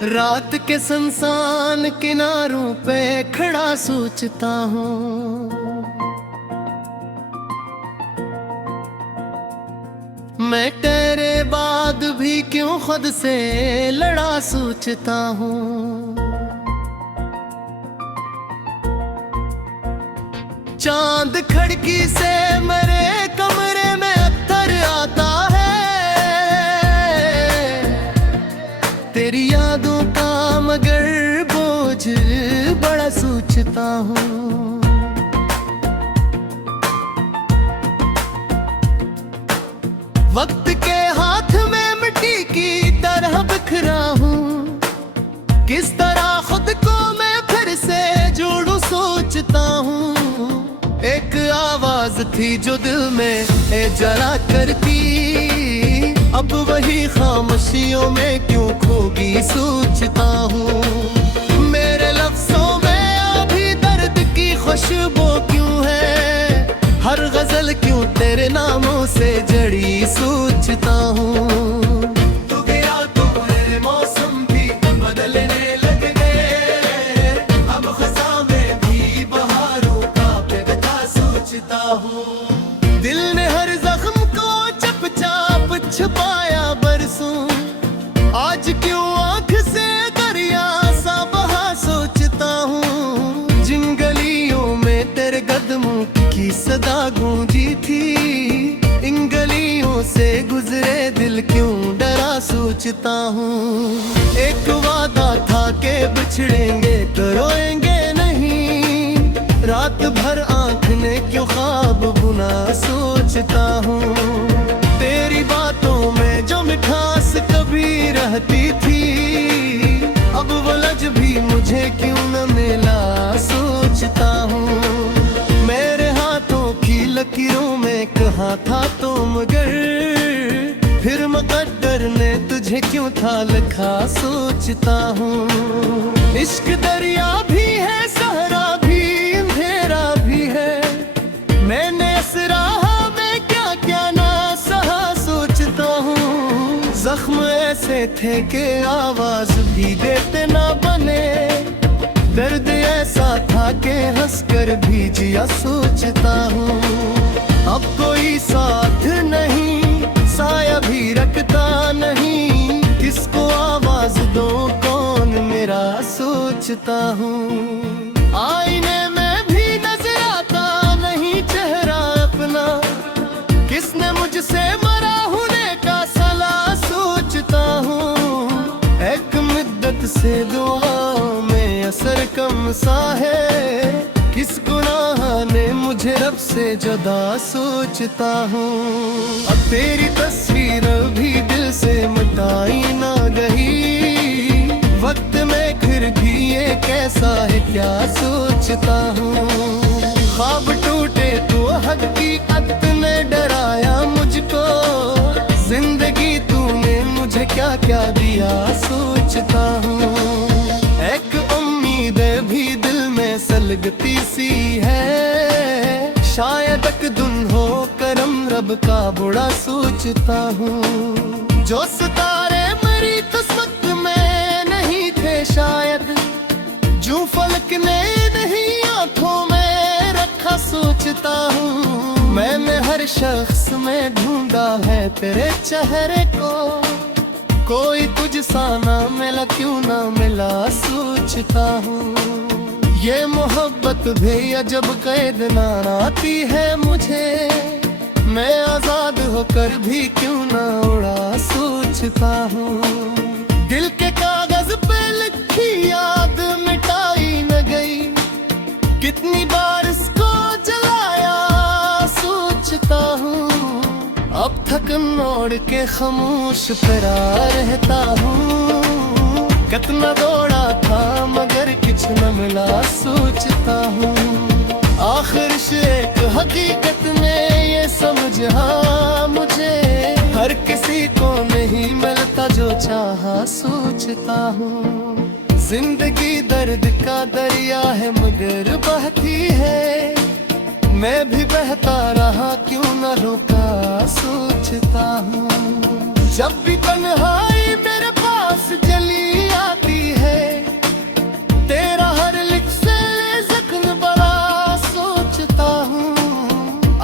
रात के सुनसान किनारों पे खड़ा सोचता हूँ, मैं तेरे बाद भी क्यों खुद से लड़ा सोचता हूँ। चांद खिड़की से मेरे कमरे में अत्तर आता है, तेरी यादों का मगर बोझ बड़ा सोचता हूँ। वक्त के हाथ में मिट्टी की तरह बिखरा हूँ, किस तरह खुद को मैं फिर से जोड़ूं सोचता हूँ। एक आवाज थी जो दिल में जला करती, अब वही खामोशियों में क्यों खोगी सोचता हूँ। मेरे लफ्जों में अभी दर्द की खुशबू क्यों है, हर गजल क्यों तेरे नामों से जड़ी सोचता हूँ। तू गया तो मेरे मौसम भी बदलने लग गए, अब खज़ां में भी बहारों का बेवजह सोचता हूँ। दिल ने हर जख्म को चुपचाप छुपाया बरसों, आज क्यों आँख से दरिया सा बहा सोचता हूँ। जिन गलियों में तेरे कदमों की सदा गूंजी थी, इन गलियों से गुजरे दिल क्यों डरा सोचता हूँ। एक वादा था के बिछड़ेंगे तो रोएंगे नहीं, रात भर आँख ने क्यों ख्वाब बुना सोचता हूँ। तेरी बातों में जो मिठास कभी रहती थी, अब वो लज भी मुझे क्यों न मिला सोचता हूँ। मेरे हाथों की लकीरों में कहाँ था तो मगर, फिर मुकद्दर ने तुझे क्यों था लिखा सोचता हूँ। इश्क दरिया भी है, सहरा भी, अंधेरा भी है, मैंने इस राह में क्या क्या ना सहा सोचता हूँ। जख्म ऐसे थे कि आवाज भी देते ना बने, दर्द ऐसा था कि हंसकर भी जिया सोचता हूँ। अब कोई साथ नहीं, साया भी रखता नहीं, किसको आवाज दो कौन मेरा सोचता हूँ। आईने में भी नजर आता नहीं चेहरा अपना, किसने मुझसे मरा होने का सलाह सोचता हूँ। एक मुद्दत से दुआओं में असर कम सा है, किस गुनाह ने मुझे रब से जुदा सोचता हूँ। अब तेरी तस्वीर भी दिल से मिटाई ना गई, वक्त में फिर भी ये कैसा है क्या सोचता हूँ। ख्वाब टूटे तो हकीकत ने डराया मुझको, जिंदगी तूने मुझे क्या क्या दिया सोचता हूँ। एक उम्मीद भी दिल में सलगती सी है, शायद एक दिन हो करम रब का बुरा सोचता हूँ। जो सितारे मेरी किस्मत में नहीं थे शायद, जो फलक ने नहीं आंखों में रखा सोचता हूँ। मैंने हर शख्स में ढूंढा है तेरे चेहरे को, कोई तुझ सा ना मिला क्यों ना मिला सोचता हूँ। ये मोहब्बत भी अजब कैद ना आती है मुझे, मैं आजाद होकर भी क्यों ना उड़ा सोचता हूँ। दिल के कागज पे लिखी याद मिटाई न गई, कितनी बार इसको जलाया सोचता हूँ। अब थकन ओढ़ के खामोश पड़ा रहता हूँ, कितना दौड़ा था मगर कुछ न मिला सोचता हूँ। आखिर एक हकीकत में ये समझा मुझे, हर किसी को नहीं मिलता जो चाहा सोचता हूँ। जिंदगी दर्द का दरिया है मगर बहती है, मैं भी बहता रहा क्यों न रुका सोचता हूँ। जब भी तन्हाई मेरे पास पास जली आती है, तेरा हर लिप्स से जख्म बड़ा सोचता हूँ।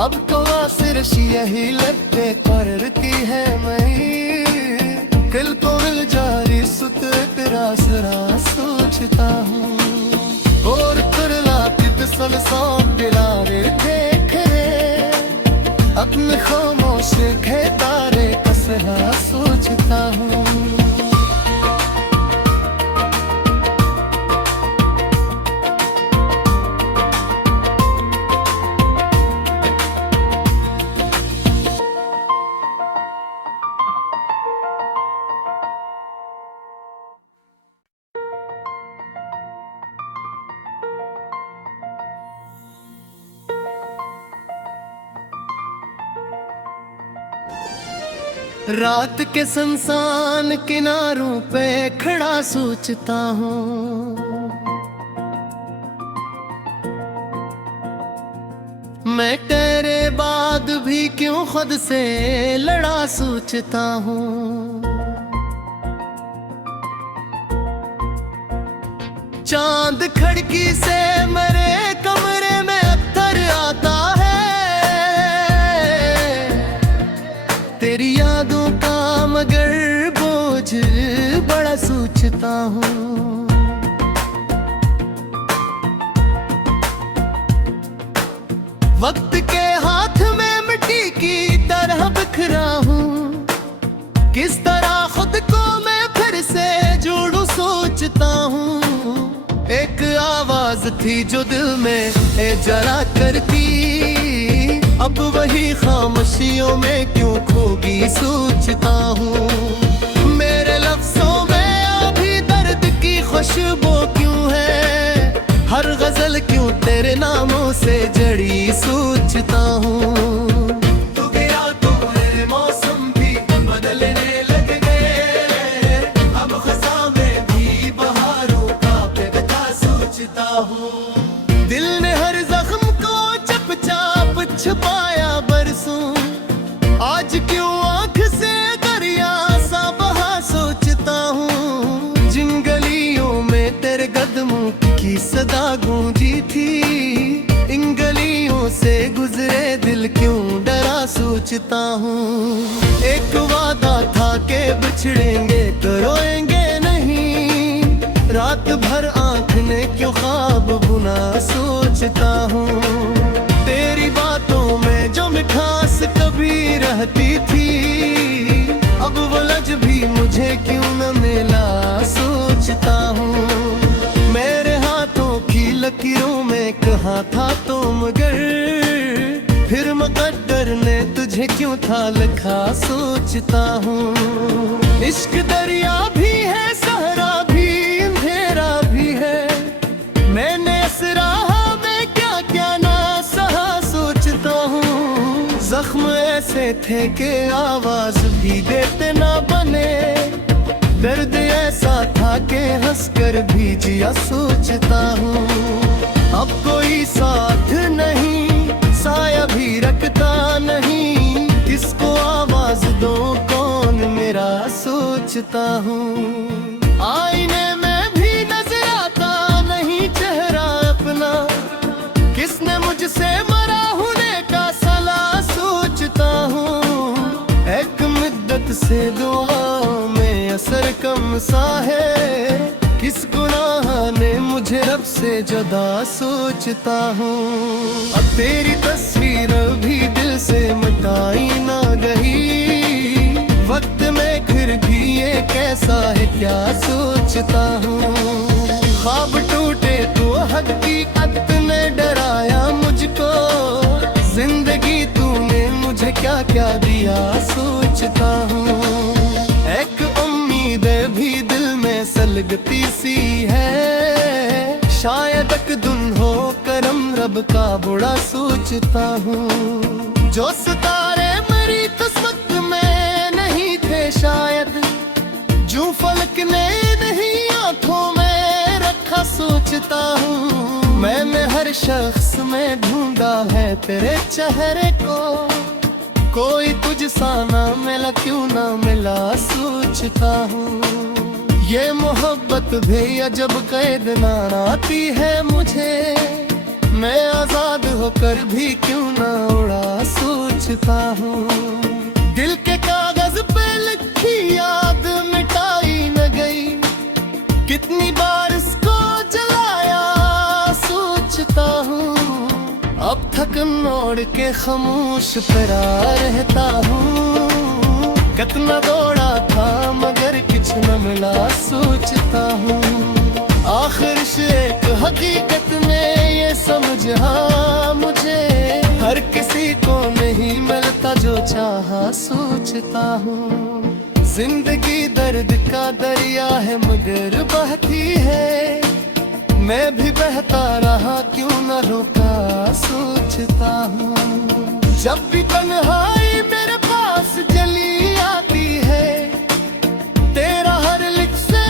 अब तो सिर्फ यही लगते करती है मैं, दिल को मिल जारी सुत तेरा सरा सोचता हूँ। और तुरला तितसल सौ दिलारे देख रे, अपने खामोश खेतारे कसरा सोचता हूँ। रात के सुनसान किनारों पे खड़ा सोचता हूँ, मैं तेरे बाद भी क्यों खुद से लड़ा सोचता हूँ। चांद खिड़की से मेरे कमरे में अख्तर आता है, तेरी यादों का मगर बोझ बड़ा सोचता हूँ। वक्त के हाथ में मिट्टी की तरह बिखरा हूँ, किस तरह खुद को मैं फिर से जोड़ूं सोचता हूँ। एक आवाज थी जो दिल में जला करती, अब वही खामोशियों में क्यों खोगी सोचता हूँ। मेरे लफ्जों में अभी दर्द की खुशबू क्यों है, हर गजल क्यों तेरे नामों से जड़ी सोचता हूँ। तू गया तो मेरे मौसम भी बदलने लग गए, अब खज़ां में भी बहारों का बेवजह सोचता हूँ। दिल ने हर जख्म को चुपचाप छुपाया बरसों, आज क्यों आँख से दरिया सा बहा सोचता हूँ। जिन गलियों में तेरे कदमों की सदा गूंजी थी, इन गलियों से गुजरे दिल क्यों डरा सोचता हूँ। एक वादा था कि बिछड़ेंगे तो रोएंगे नहीं, रात भर आँख ने क्यों ख्वाब बुना सोचता हूँ। तेरी बातों में जो मिठास कभी रहती थी, अब वो लज भी मुझे क्यों न मिला सोचता हूँ। मेरे हाथों की लकीरों में कहाँ था तो मगर, फिर मुकद्दर ने तुझे क्यों था लिखा सोचता हूँ। इश्क दरिया भी है, सहरा भी, अंधेरा भी है, मैंने इस राह में क्या क्या ना सहा सोचता हूँ। जख्म ऐसे थे कि आवाज भी देते ना बने, दर्द ऐसा था कि हंसकर भी जिया सोचता हूँ। अब कोई साथ नहीं, साया भी रखता नहीं, किसको आवाज दो कौन मेरा सोचता हूँ। आईने में भी नजर आता नहीं चेहरा अपना, किसने मुझसे मरा होने का सलाह सोचता हूँ। एक मुद्दत से दुआओं में असर कम सा है, किस गुनाह ने मुझे रब से जुदा सोचता हूँ। अब तेरी तस्वीर भी दिल से मिटाई ना गई, वक्त में फिर भी ये कैसा है क्या सोचता हूँ। ख्वाब टूटे तो हद की अत ने डराया मुझको, जिंदगी तूने मुझे क्या क्या दिया सोचता हूँ। एक उम्मीद भी दिल में सलगती सी है, शायद एक दिन हो करम रब का बुरा सोचता हूँ। जो सितारे मेरी किस्मत में नहीं थे शायद, जो फलक ने नहीं आंखों में रखा सोचता हूँ। मैंने हर शख्स में ढूंढा है तेरे चेहरे को, कोई तुझ सा ना मिला क्यों ना मिला सोचता हूँ। ये मोहब्बत भी अजब कैद ना आती है मुझे, मैं आजाद होकर भी क्यों ना उड़ा सोचता हूँ। दिल के कागज पे लिखी याद मिटाई न गई, कितनी बार इसको जलाया सोचता हूँ। अब थकन ओढ़ के खामोश पड़ा रहता हूँ, कितना दौड़ा था मगर कुछ न मिला सोचता हूँ। आखिर से एक हकीकत में ये समझा मुझे, हर किसी को नहीं मिलता जो चाहा सोचता हूँ। जिंदगी दर्द का दरिया है मगर बहती है, मैं भी बहता रहा क्यों न रुका सोचता हूँ। जब भी तन्हाई मेरे पास जली आती है, तेरा हर लिख से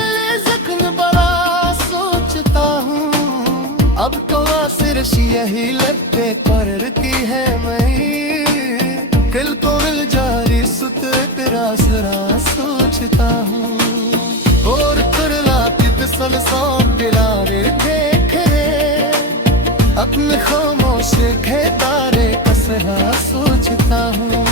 जख्म बड़ा सोचता हूँ। अब तो सिर्फ यही लगते करती है मैं, दिल को मिल जारी सुत तेरा सरा सोचता हूँ। और तुरलाती फिसल सौंप दिलारे देख रे, अपने खामोश खेदारे कसरा सोचता हूँ।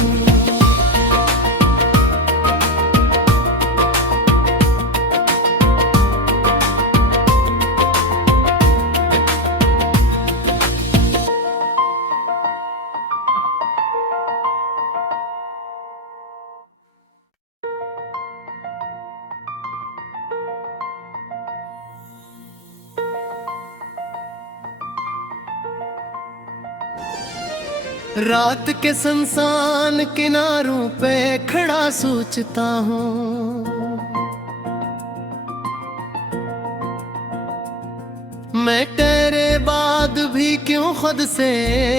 रात के सुनसान किनारों पे खड़ा सोचता हूँ, मैं तेरे बाद भी क्यों खुद से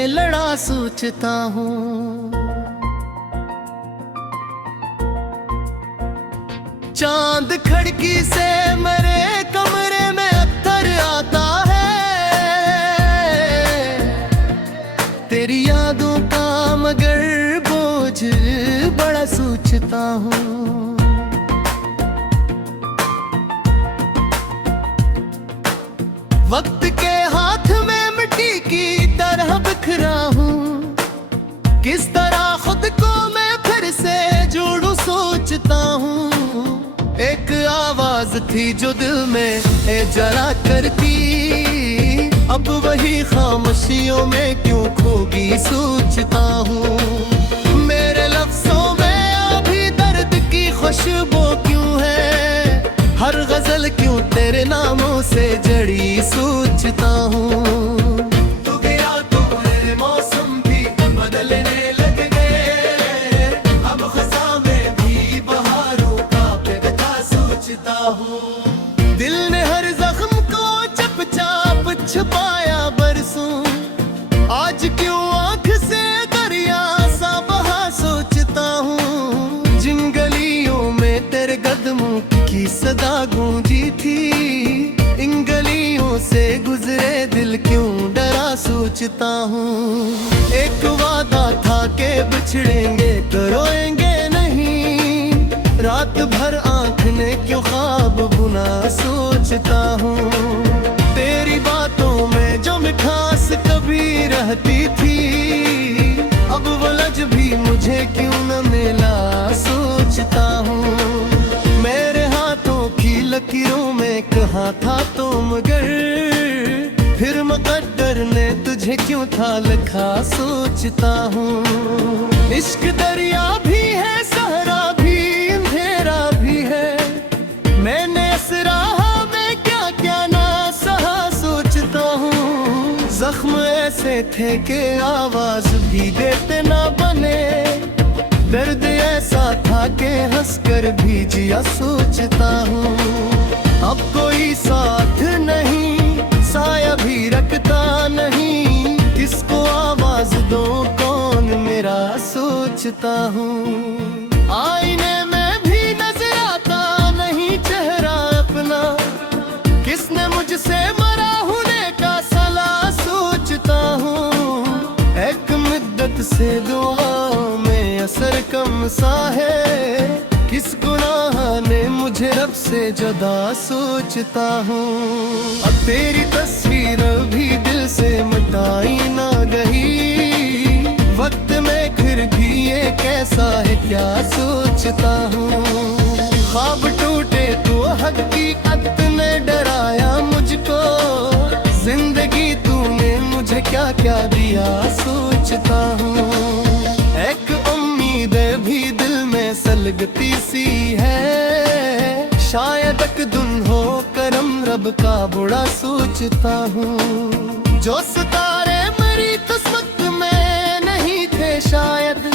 लड़ा सोचता हूँ। चांद खिड़की से मेरे कमरे में अत्तर आता है, तेरी यादों का मगर बोझ बड़ा सोचता हूँ। वक्त के हाथ में मिट्टी की तरह बिखरा हूँ, किस तरह खुद को मैं फिर से जोड़ूं सोचता हूँ। एक आवाज थी जो दिल में जला करती, अब वही खामोशियों में क्यों खोगी सोचता हूँ। मेरे लफ्जों में अभी दर्द की खुशबू क्यों है, हर गजल क्यों तेरे नामों से जड़ी सोचता हूँ। तू गया तो मेरे मौसम भी बदलने लग गए, अब खज़ां में भी बहारों का बेवजह सोचता हूँ। दिल ने हर जख्म को चुपचाप छुपाया बरसों, आज क्यों आँख से दरिया सा बहा सोचता हूँ। जिन गलियों में तेरे कदमों की सदा गूंजी थी, इन गलियों से गुजरे दिल क्यों डरा सोचता हूँ। एक वादा था के बिछड़ेंगे तो रोएंगे नहीं, रात भर आँख ने क्यों ख्वाब बुना सोचता हूँ। तेरी बातों में जो मिठास कभी रहती थी, अब वो लज भी मुझे क्यों न मिला सोचता हूँ। मेरे हाथों की लकीरों में कहाँ था तो मगर, फिर मुकद्दर ने तुझे क्यों था लिखा सोचता हूँ। इश्क दरिया भी है, सहरा भी, अंधेरा भी है, मैंने इस राह में क्या क्या ना सहा सोचता हूँ। जख्म ऐसे थे कि आवाज भी देते ना बने, दर्द ऐसा था कि हंसकर भी जिया सोचता हूँ। अब कोई साथ नहीं, साया भी रखता नहीं, किसको आवाज दो कौन मेरा सोचता हूँ। आईने में भी नजर आता नहीं चेहरा अपना, किसने मुझसे मरा होने का सलाह सोचता हूँ। एक मुद्दत से दुआओं में असर कम सा है, किस गुनाह ने मुझे रब से जुदा सोचता हूँ। अब तेरी तस्वीर भी दिल से मिटाई ना गई, वक्त में फिर भी ये कैसा है क्या सोचता हूँ। ख्वाब टूटे तो हकीकत ने डराया मुझको, जिंदगी तूने मुझे क्या क्या दिया सोचता हूँ। एक उम्मीद भी दिल में सलगती सी है, शायद एक दिन हो करम रब का बुरा सोचता हूँ। जो सितारे मेरी किस्मत में नहीं थे शायद,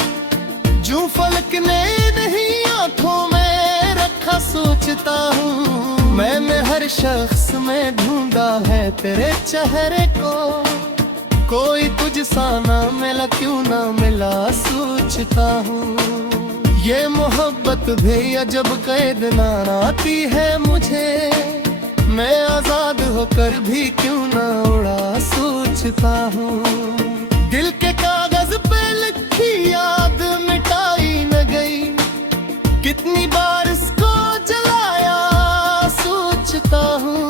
जो फलक ने नहीं आंखों में रखा सोचता हूँ। मैंने हर शख्स में ढूंढा है तेरे चेहरे को, कोई तुझसा ना मिला क्यों ना मिला सोचता हूँ। ये मोहब्बत भी अजब कैद ना आती है मुझे, मैं आजाद होकर भी क्यों ना उड़ा सोचता हूँ। दिल के कागज पे लिखी याद मिटाई न गई, कितनी बार इसको जलाया सोचता हूँ।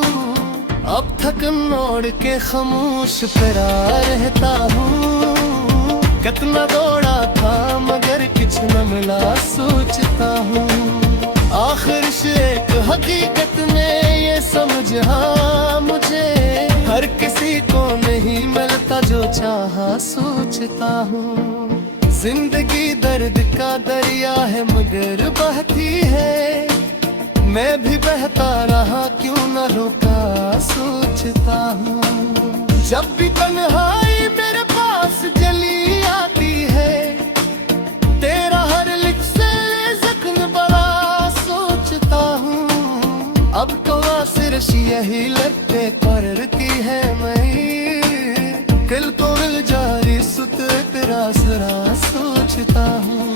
अब थकन ओढ़ के खामोश पड़ा रहता हूँ, कितना दौड़ा था मगर कुछ न मिला सोचता हूँ। आखिर से एक हकीकत में ये समझा मुझे, हर किसी को नहीं मिलता जो चाहा सोचता हूँ। जिंदगी दर्द का दरिया है मगर बहती है, मैं भी बहता रहा क्यों न रुका सोचता हूँ। जब भी तन्हाई मेरे पास जली आती है, तेरा हर लिख से जख्म बड़ा सोचता हूँ। अब तो सिर्फ यही लगते करती है मैं, दिल को मिल जारी सुत तेरा सरा सोचता हूँ।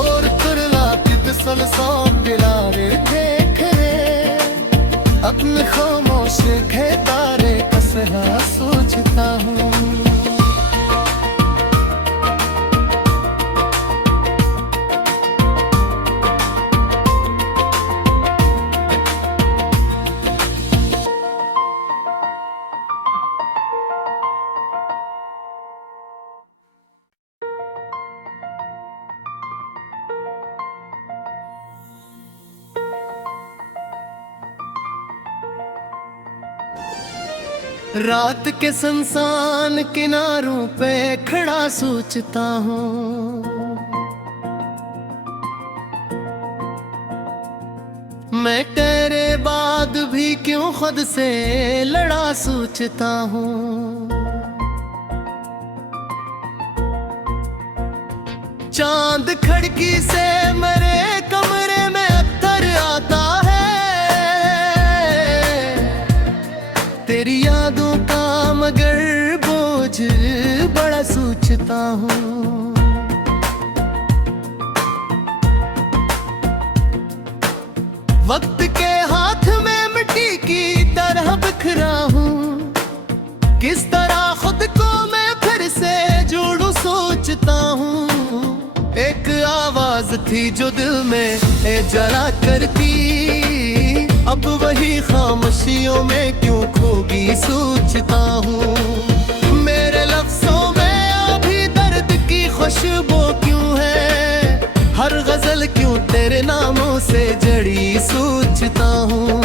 और तुरला तितसल सौंप दिलारे देख रे, अपने खामोश खेतारे कसरा सोचता हूँ। रात के सुनसान किनारों पे खड़ा सोचता हूँ, मैं तेरे बाद भी क्यों खुद से लड़ा सोचता हूँ। चांद खिड़की से मेरे कमरे में अत्तर आता है, तेरी यादों का मगर बोझ बड़ा सोचता हूँ। वक्त के हाथ में मिट्टी की तरह बिखरा हूँ, किस तरह खुद को मैं फिर से जोड़ूं सोचता हूँ। एक आवाज थी जो दिल में जला करती, अब वही खामोशियों में क्यों खोगी सोचता हूँ। मेरे लफ्जों में अभी दर्द की खुशबू क्यों है, हर गजल क्यों तेरे नामों से जड़ी सोचता हूँ।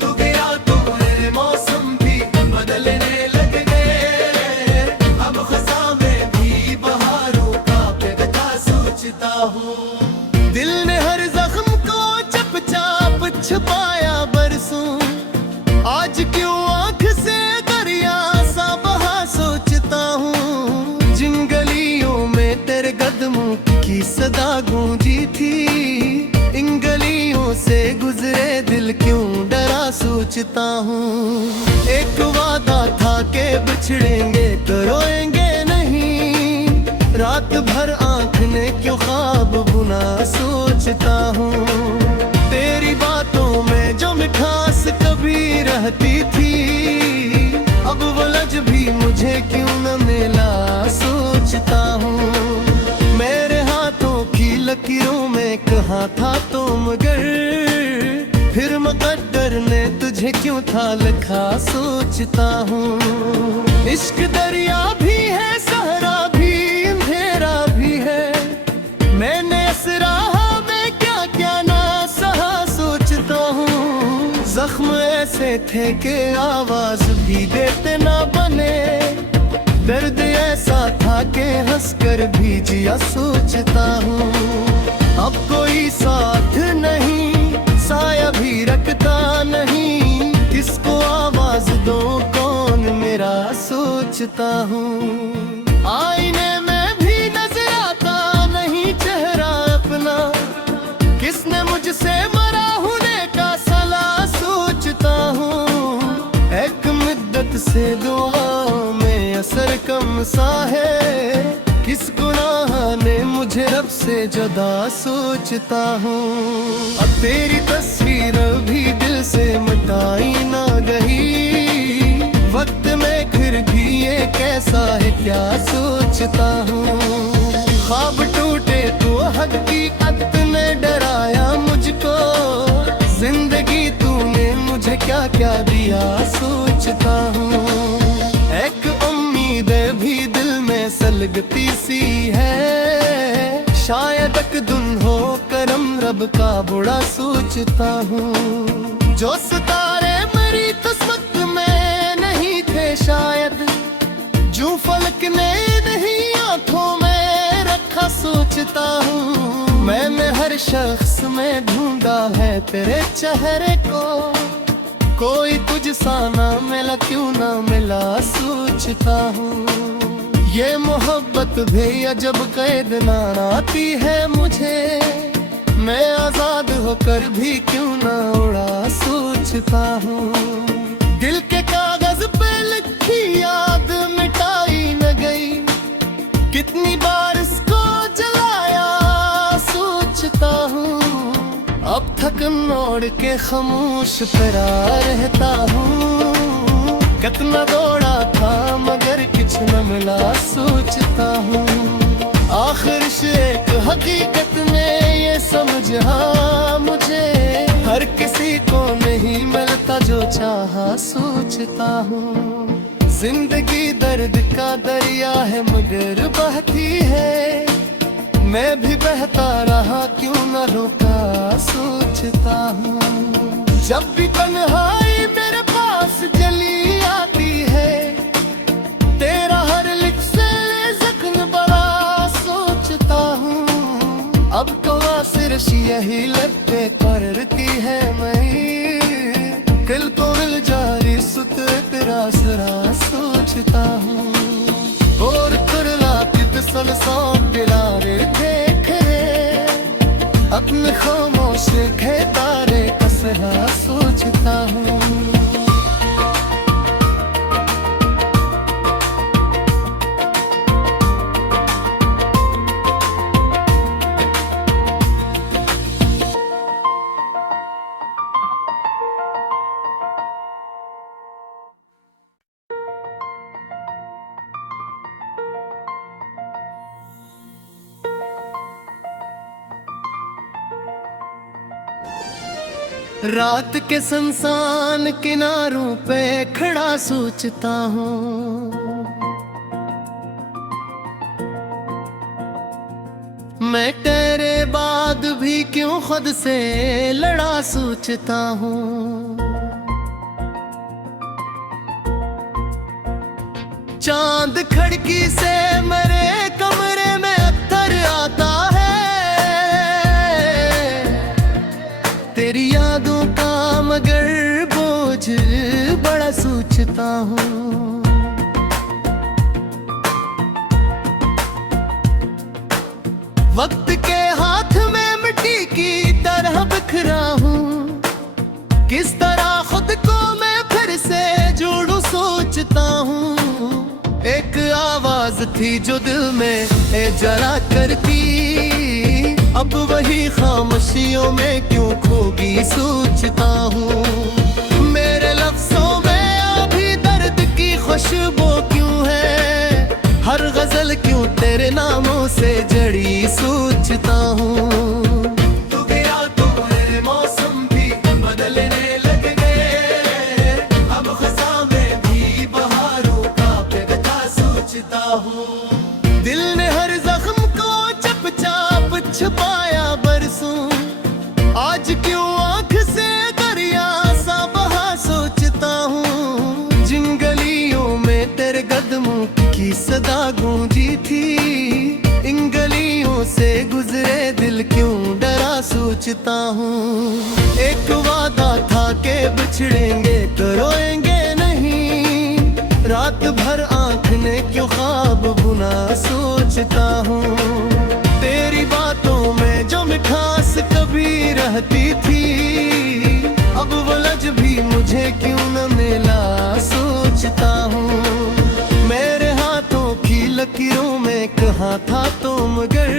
तू गया तो मेरे मौसम भी बदलने लग गए, अब खज़ां में भी बहारों का बेवजह सोचता हूँ। दिल ने हर जख्म को चुपचाप छुपाया बरसों, आज क्यों आँख से दरिया सा बहा सोचता हूँ। जिन गलियों में तेरे कदमों की सदा गूंजी थी, इन गलियों से गुजरे दिल क्यों डरा सोचता हूँ। एक वादा था के बिछड़ेंगे तो रोएंगे नहीं, रात भर आँख ने क्यों ख्वाब बुना सोचता हूँ। तेरी बातों में जो मिठास कभी रहती थी, अब वो लज भी मुझे क्यों न मिला सोचता हूँ। मेरे हाथों की लकीरों में कहा जहां था तो मगर फिर मुकद्दर ने तुझे क्यों था लिखा सोचता हूँ। इश्क दरिया भी है, सहरा भी, अंधेरा भी है, मैंने इस राह में क्या क्या ना सहा सोचता हूँ। जख्म ऐसे थे कि आवाज भी देते ना बने, दर्द ऐसा था कि हंसकर भी जिया सोचता हूँ। अब कोई साथ नहीं, साया भी रखता नहीं, किसको आवाज दो कौन मेरा सोचता हूँ। आईने में भी नजर आता नहीं चेहरा अपना, किसने मुझसे मरा होने का सलाह सोचता हूँ। एक मुद्दत से दुआओं में असर कम सा है, किस गुनाह ने मुझे रब से जुदा सोचता हूँ। अब तेरी तस्वीर भी दिल से मिटाई ना गई, वक्त में फिर भी ये कैसा है क्या सोचता हूँ। ख्वाब टूटे तो हकीकत ने डराया मुझको, जिंदगी तूने मुझे क्या क्या दिया सोचता हूँ। एक उम्मीद भी दिल में सलगती सी है, शायद एक दिन हो करम रब का बुरा सोचता हूँ। जो सितारे मेरी किस्मत में नहीं थे शायद, जो फलक ने नहीं आंखों में रखा सोचता हूँ। मैंने हर शख्स में ढूंढा है तेरे चेहरे को, कोई तुझसा ना मिला क्यों ना मिला सोचता हूँ। ये मोहब्बत भी अजब कैद ना आती है मुझे, मैं आजाद होकर भी क्यों ना उड़ा सोचता हूँ। दिल के कागज पे लिखी याद मिटाई न गई, कितनी बार इसको जलाया सोचता हूँ। अब थकन ओढ़ के खामोश पड़ा रहता हूँ, कितना दौड़ा था मगर कुछ न मिला सोचता हूँ। आखिर से एक हकीकत में ये समझ हाँ मुझे, हर किसी को नहीं मिलता जो चाहा सोचता हूँ। जिंदगी दर्द का दरिया है मगर बहती है, मैं भी बहता रहा क्यों न रुका सोचता हूँ। जब भी तन्हाई मेरे पास जली आती है, तेरा हर लिफ्ट से जख्म बड़ा सोचता हूँ। अब तो सिर्फ यही लगते करती है मैं, दिल को मिल जारी सुत तेरा सरा सोचता हूँ। और तुरला कितसल सौ दिलारे देख रे, अपने खामोश खेतारे कसरा सोचता हूँ। रात के सुनसान किनारों पे खड़ा सोचता हूँ, मैं तेरे बाद भी क्यों खुद से लड़ा सोचता हूँ। चांद खिड़की से मेरे कमरे में अत्तर आता है, तेरी यादों का मगर बोझ बड़ा सोचता हूँ। वक्त के हाथ में मिट्टी की तरह बिखरा हूँ, किस तरह खुद को मैं फिर से जोड़ूं सोचता हूँ। एक आवाज थी जो दिल में जरा करती, अब वही खामोशियों में क्यों खोगी सोचता हूँ। मेरे लफ्जों में अभी दर्द की खुशबू क्यों है, हर गजल क्यों तेरे नामों से जड़ी सोचता हूँ। तू सोचता हूँ। एक वादा था कि बिछड़ेंगे तो रोएंगे नहीं, रात भर आँख ने क्यों ख्वाब बुना सोचता हूँ। तेरी बातों में जो मिठास कभी रहती थी, अब वो लज भी मुझे क्यों न मिला सोचता हूँ। मेरे हाथों की लकीरों में कहाँ था तो मगर,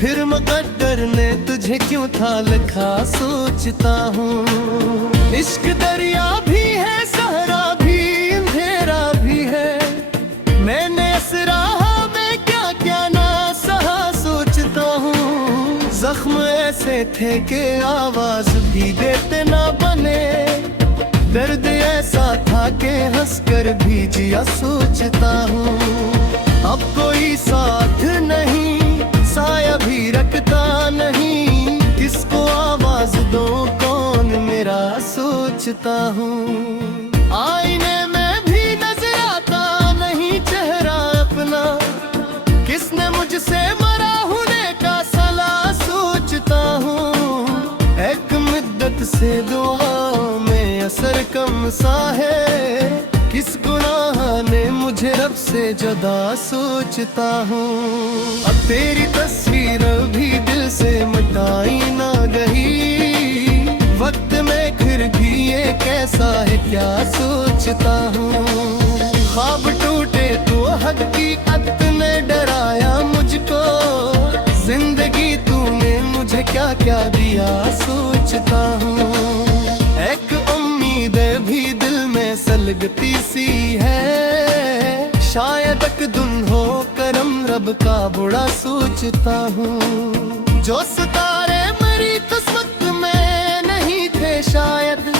फिर मुकद्दर ने तुझे क्यों था लिखा सोचता हूँ। इश्क दरिया भी है, सहरा भी, अंधेरा भी है, मैंने इस राह में क्या क्या ना सहा सोचता हूँ। जख्म ऐसे थे कि आवाज भी देते ना बने, दर्द ऐसा था कि हंसकर भी जिया सोचता हूँ। अब कोई साथ नहीं, साया भी रखता नहीं, किसको आवाज दो कौन मेरा सोचता हूँ। आईने में भी नजर आता नहीं चेहरा अपना, किसने मुझसे मरा होने का सलाह सोचता हूँ। एक मुद्दत से दुआओं में असर कम सा है, किस गुनाह ने मुझे रब से जुदा सोचता हूँ। अब तेरी तस्वीर भी दिल से मिटाई ना गई, वक्त में फिर भी ये कैसा है क्या सोचता हूँ। ख्वाब टूटे तो हकीकत ने डराया मुझको, जिंदगी तूने मुझे क्या क्या दिया सोचता हूँ। एक उम्मीद भी दिल में सलगती सी है, शायद एक दिन हो करम रब का बुरा सोचता हूँ। जो सितारे मेरी किस्मत में नहीं थे शायद,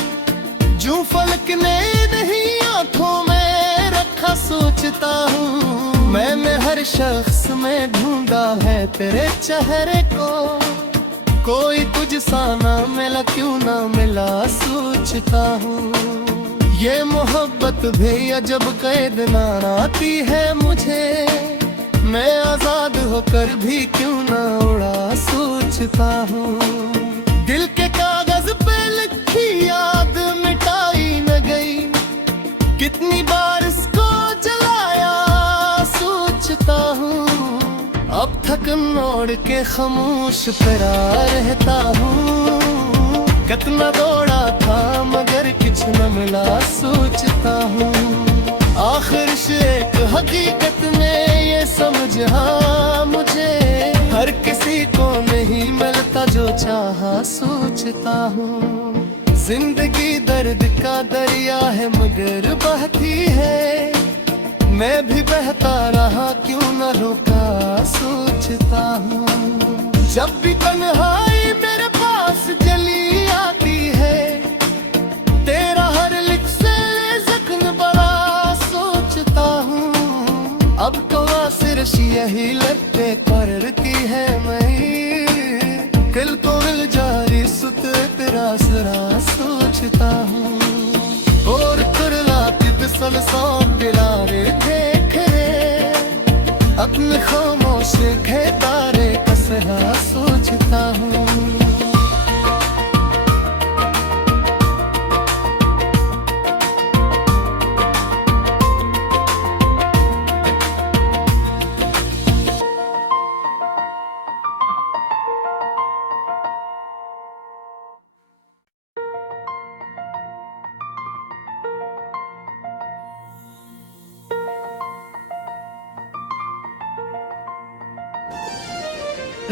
जो फलक ने नहीं आंखों में रखा सोचता हूँ। मैंने हर शख्स में ढूंढा है तेरे चेहरे को, कोई तुझसा ना मिला क्यों ना मिला सोचता हूँ। ये मोहब्बत भी अजब कैद ना आती है मुझे, मैं आजाद होकर भी क्यों ना उड़ा सोचता हूँ। दिल के कागज पे लिखी याद मिटाई न गई, कितनी बार इसको जलाया सोचता हूँ। अब थकन ओढ़ के खामोश पड़ा रहता हूँ, कितना दौड़ा था मगर कुछ न मिला सोचता हूँ। आखिर से एक हकीकत में ये समझ हाँ मुझे, हर किसी को नहीं मिलता जो चाहा सोचता हूँ। जिंदगी दर्द का दरिया है मगर बहती है, मैं भी बहता रहा क्यों न रुका सोचता हूँ। जब भी तन्हाई मेरे पास जली आती है, तेरा हर लिख से जख्म बड़ा सोचता हूँ। अब तो सिर्फ यही लगते करती है मैं, दिल को मिल जारी सुत तेरा सरा सोचता हूँ। और तुरलाती बिसल सौ दिलारे देख रे, अपने खामोश खे तारे कसरा सोचता हूँ।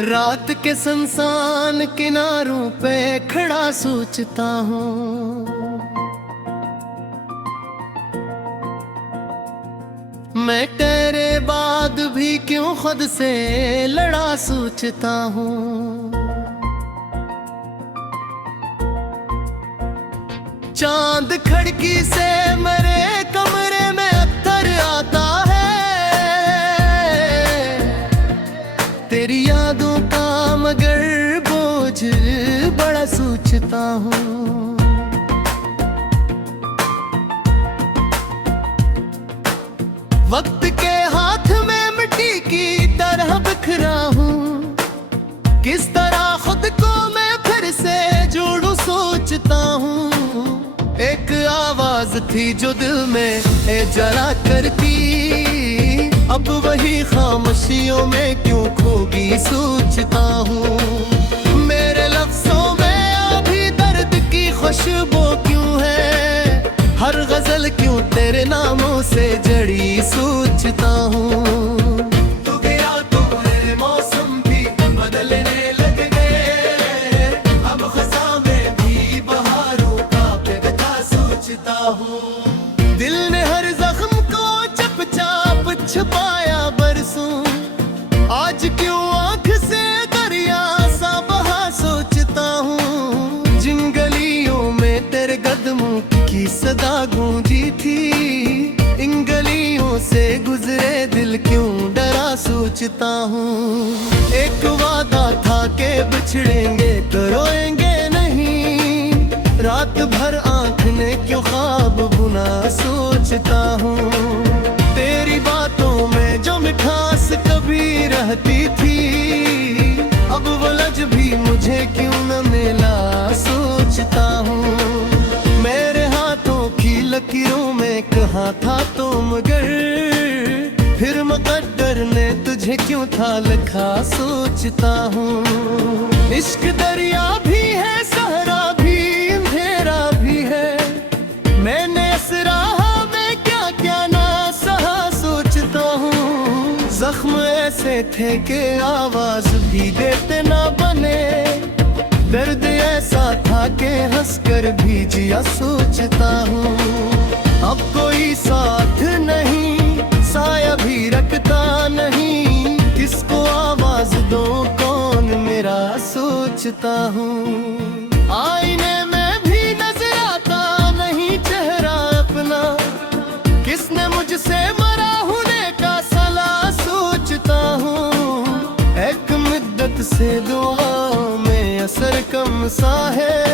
रात के सुनसान किनारों पे खड़ा सोचता हूँ, मैं तेरे बाद भी क्यों खुद से लड़ा सोचता हूँ। चांद खिड़की से मेरे कमरे में अत्तर आता है, तेरी यादों का मगर बोझ बड़ा सोचता हूँ। वक्त के हाथ में मिट्टी की तरह बिखरा हूँ, किस तरह खुद को सोचता हूँ। एक आवाज थी जो दिल में जला करती, अब वही खामोशियों में क्यों खोगी सोचता हूँ। मेरे लफ्जों में अभी दर्द की खुशबू क्यों है, हर गजल क्यों तेरे नामों से जड़ी सोचता हूँ। तू गया तो मेरे मौसम भी बदलने लग गए, अब खज़ां में भी बहारों का बेवजह सोचता हूँ। दिल ने हर जख्म को चुपचाप छुपाया बरसों, आज क्यों आँख से दरिया सा बहा सोचता हूँ। जिन गलियों में तेरे कदमों की सदा गूंजी थी, इन गलियों से गुजरे दिल क्यों डरा सोचता हूँ। एक वादा था के बिछड़ेंगे तो रोएंगे नहीं, रात भर आँख ने क्यों ख्वाब बुना सोचता हूँ। तेरी बातों में जो मिठास कभी रहती थी, अब वो लज भी मुझे क्यों न मिला सोचता हूँ। मेरे हाथों की लकीरों में कहाँ था तो मगर, फिर मुकद्दर ने तुझे क्यों था लिखा सोचता हूँ। इश्क दरिया भी है, सहरा भी, अंधेरा भी है, मैंने इस राह में क्या क्या ना सहा सोचता हूँ। जख्म ऐसे थे कि आवाज भी देते ना बने, दर्द ऐसा था कि हंसकर भी जिया सोचता हूँ। अब कोई साथ नहीं, साया भी रखता नहीं, किसको आवाज दो कौन मेरा सोचता हूँ। आईने में भी नजर आता नहीं चेहरा अपना, किसने मुझसे मरा होने का सलाह सोचता हूँ। एक मुद्दत से दुआ में असर कम सा है,